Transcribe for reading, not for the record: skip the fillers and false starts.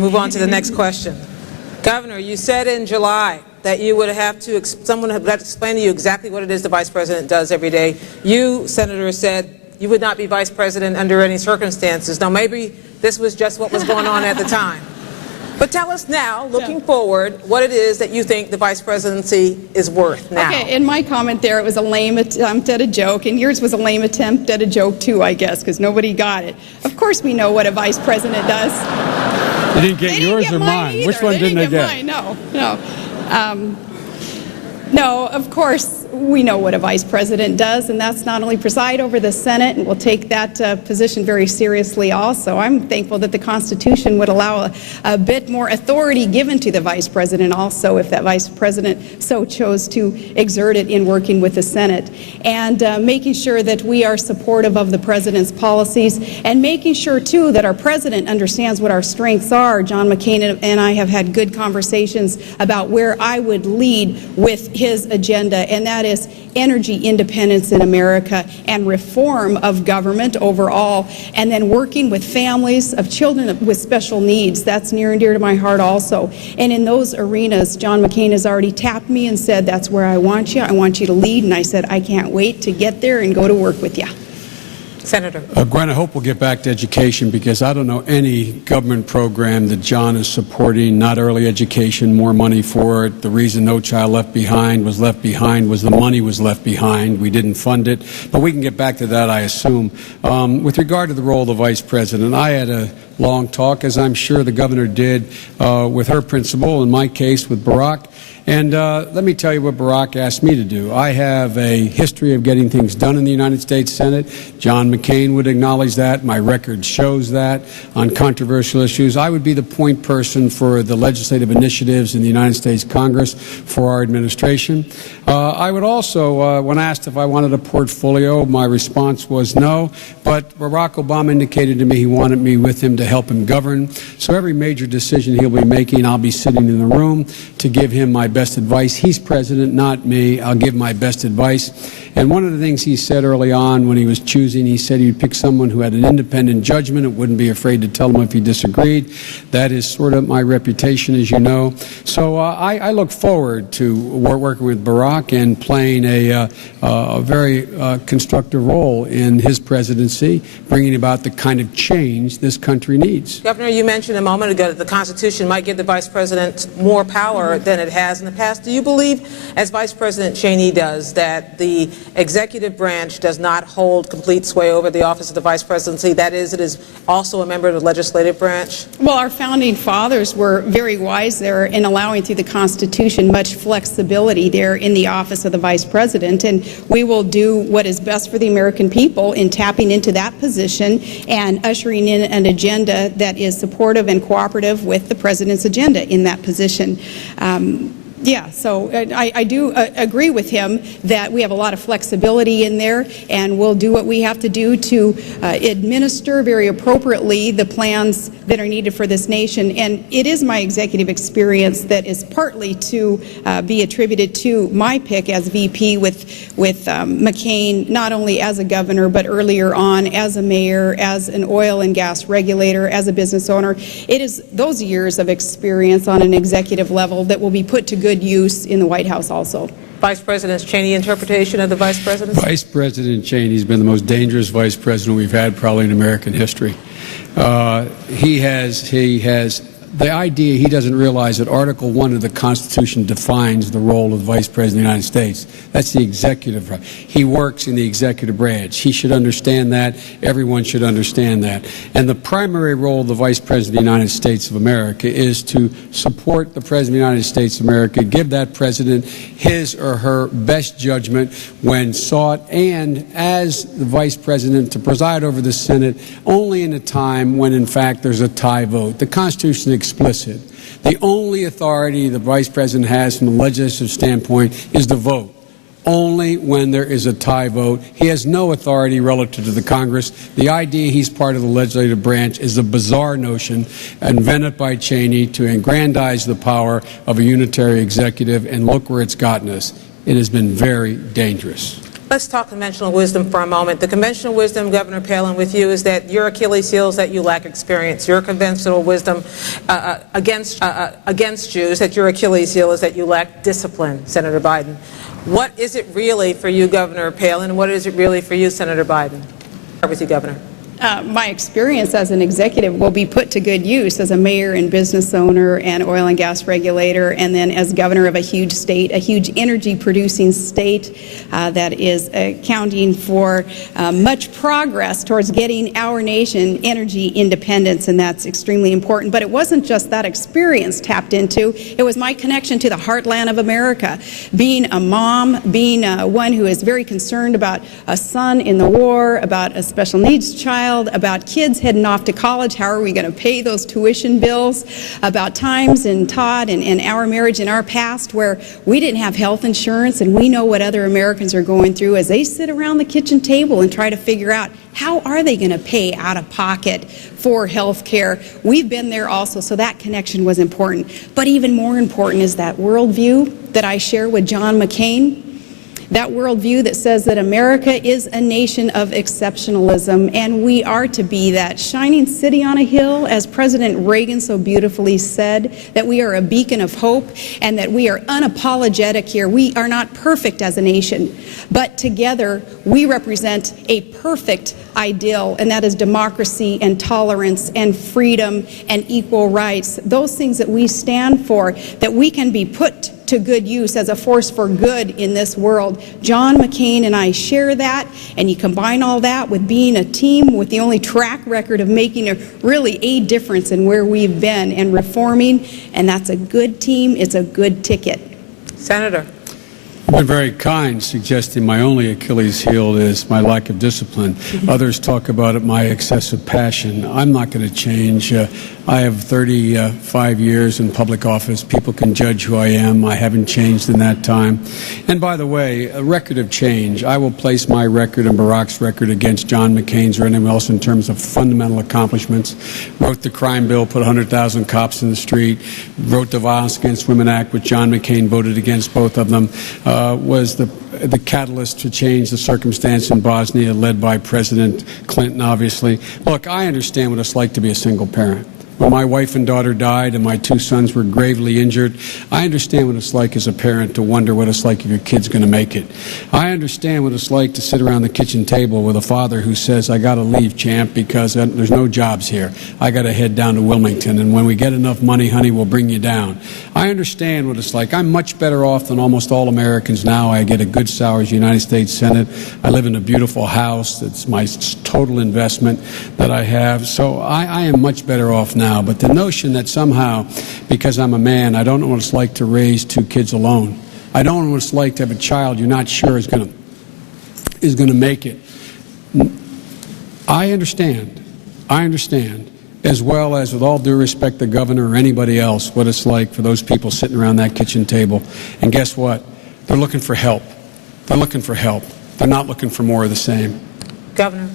Move on to the next question. Governor, you said in July that you would have to, someone would have to explain to you exactly what it is the Vice President does every day. You, Senator, said you would not be Vice President under any circumstances. Now, maybe this was just what was going on at the time. But tell us now, looking forward, what it is that you think the Vice Presidency is worth now. Okay, in my comment there, it was a lame attempt at a joke, and yours was a lame attempt at a joke too, I guess, because nobody got it. Of course we know what a Vice President does. They didn't get yours or mine? Either. Which one didn't they get? Mine. No, of course we know what a Vice President does, and that's not only preside over the Senate, and we'll take that position very seriously also. I'm thankful that the Constitution would allow a bit more authority given to the Vice President also, if that Vice President so chose to exert it in working with the Senate, and making sure that we are supportive of the President's policies, and making sure too that our President understands what our strengths are. John McCain and I have had good conversations about where I would lead with his agenda, and that is energy independence in America and reform of government overall, and then working with families of children with special needs. That's near and dear to my heart also. And in those arenas, John McCain has already tapped me and said, that's where I want you to lead. And I said, I can't wait to get there and go to work with you. Senator. Gwen, I hope we'll get back to education, because I don't know any government program that John is supporting, not early education, more money for it. The reason No Child Left Behind was the money was left behind. We didn't fund it. But we can get back to that, I assume. With regard to the role of the Vice President, I had a long talk, as I'm sure the governor did, with her principal, in my case with Barack. And let me tell you what Barack asked me to do. I have a history of getting things done in the United States Senate. John McCain would acknowledge that. My record shows that. On controversial issues, I would be the point person for the legislative initiatives in the United States Congress for our administration. I would also, when asked if I wanted a portfolio, my response was no. But Barack Obama indicated to me he wanted me with him to help him govern. So every major decision he'll be making, I'll be sitting in the room to give him my best advice. He's president, not me. I'll give my best advice. And one of the things he said early on when he was choosing, he said he'd pick someone who had an independent judgment and wouldn't be afraid to tell him if he disagreed. That is sort of my reputation, as you know. So I look forward to working with Barack and playing a very constructive role in his presidency, bringing about the kind of change this country needs. Governor, you mentioned a moment ago that the Constitution might give the Vice President more power than it has in the past. Do you believe, as Vice President Cheney does, that the executive branch does not hold complete sway over the office of the Vice Presidency? That is, it is also a member of the legislative branch? Well, our founding fathers were very wise there in allowing through the Constitution much flexibility there in the office of the Vice President, and we will do what is best for the American people in tapping into that position and ushering in an agenda that is supportive and cooperative with the President's agenda in that position. Yeah, so I do agree with him that we have a lot of flexibility in there, and we'll do what we have to do to administer very appropriately the plans that are needed for this nation. And it is my executive experience that is partly to be attributed to my pick as VP with McCain, not only as a governor, but earlier on as a mayor, as an oil and gas regulator, as a business owner. It is those years of experience on an executive level that will be put to good use in the White House also. Vice President Cheney interpretation of the Vice Presidency? Vice President Cheney has been the most dangerous Vice President we've had probably in American history. He has the idea he doesn't realize that Article 1 of the Constitution defines the role of the Vice President of the United States. That's the executive branch. He works in the executive branch. He should understand that. Everyone should understand that. And the primary role of the Vice President of the United States of America is to support the President of the United States of America, give that President his or her best judgment when sought, and as the Vice President to preside over the Senate only in a time when, in fact, there's a tie vote. The Constitution is explicit. The only authority the Vice President has from a legislative standpoint is to vote. Only when there is a tie vote. He has no authority relative to the Congress. The idea he's part of the legislative branch is a bizarre notion invented by Cheney to aggrandize the power of a unitary executive, and look where it's gotten us. It has been very dangerous. Let's talk conventional wisdom for a moment. The conventional wisdom, Governor Palin, with you is that your Achilles heel is that you lack experience. Your conventional wisdom against Jews, that your Achilles heel is that you lack discipline, Senator Biden. What is it really for you, Governor Palin? What is it really for you, Senator Biden? Start with you, Governor. My experience as an executive will be put to good use as a mayor and business owner and oil and gas regulator, and then as governor of a huge state, a huge energy producing state that is accounting for much progress towards getting our nation energy independence, and that's extremely important. But it wasn't just that experience tapped into, it was my connection to the heartland of America. Being a mom, being one who is very concerned about a son in the war, about a special needs child, about kids heading off to college, how are we going to pay those tuition bills, about times in Todd and our marriage in our past where we didn't have health insurance, and we know what other Americans are going through as they sit around the kitchen table and try to figure out how are they going to pay out of pocket for health care. We've been there also, so that connection was important. But even more important is that worldview that I share with John McCain. That worldview that says that America is a nation of exceptionalism, and we are to be that shining city on a hill, as President Reagan so beautifully said, that we are a beacon of hope and that we are unapologetic here. We are not perfect as a nation, but together we represent a perfect ideal, and that is democracy and tolerance and freedom and equal rights. Those things that we stand for, that we can be put to good use as a force for good in this world. John McCain and I share that, and you combine all that with being a team with the only track record of making really a difference in where we've been and reforming, and that's a good team. It's a good ticket. Senator. You've been very kind, suggesting my only Achilles heel is my lack of discipline. Others talk about it, my excessive passion. I'm not going to change. I have 35 years in public office. People can judge who I am. I haven't changed in that time. And by the way, a record of change. I will place my record and Barack's record against John McCain's or anyone else in terms of fundamental accomplishments. Wrote the crime bill, put 100,000 cops in the street. Wrote the Violence Against Women Act, which John McCain voted against both of them. Was the catalyst to change the circumstance in Bosnia, led by President Clinton, obviously. Look, I understand what it's like to be a single parent. When my wife and daughter died and my two sons were gravely injured, I understand what it's like as a parent to wonder what it's like if your kid's going to make it. I understand what it's like to sit around the kitchen table with a father who says, I got to leave, champ, because there's no jobs here. I got to head down to Wilmington, and when we get enough money, honey, we'll bring you down. I understand what it's like. I'm much better off than almost all Americans now. I get a good salary as a United States Senate. I live in a beautiful house. It's my total investment that I have. So I am much better off now. But the notion that somehow, because I'm a man, I don't know what it's like to raise two kids alone. I don't know what it's like to have a child you're not sure is going to make it. I understand, as well as, with all due respect, the governor or anybody else, what it's like for those people sitting around that kitchen table. And guess what? They're looking for help. They're looking for help. They're not looking for more of the same. Governor.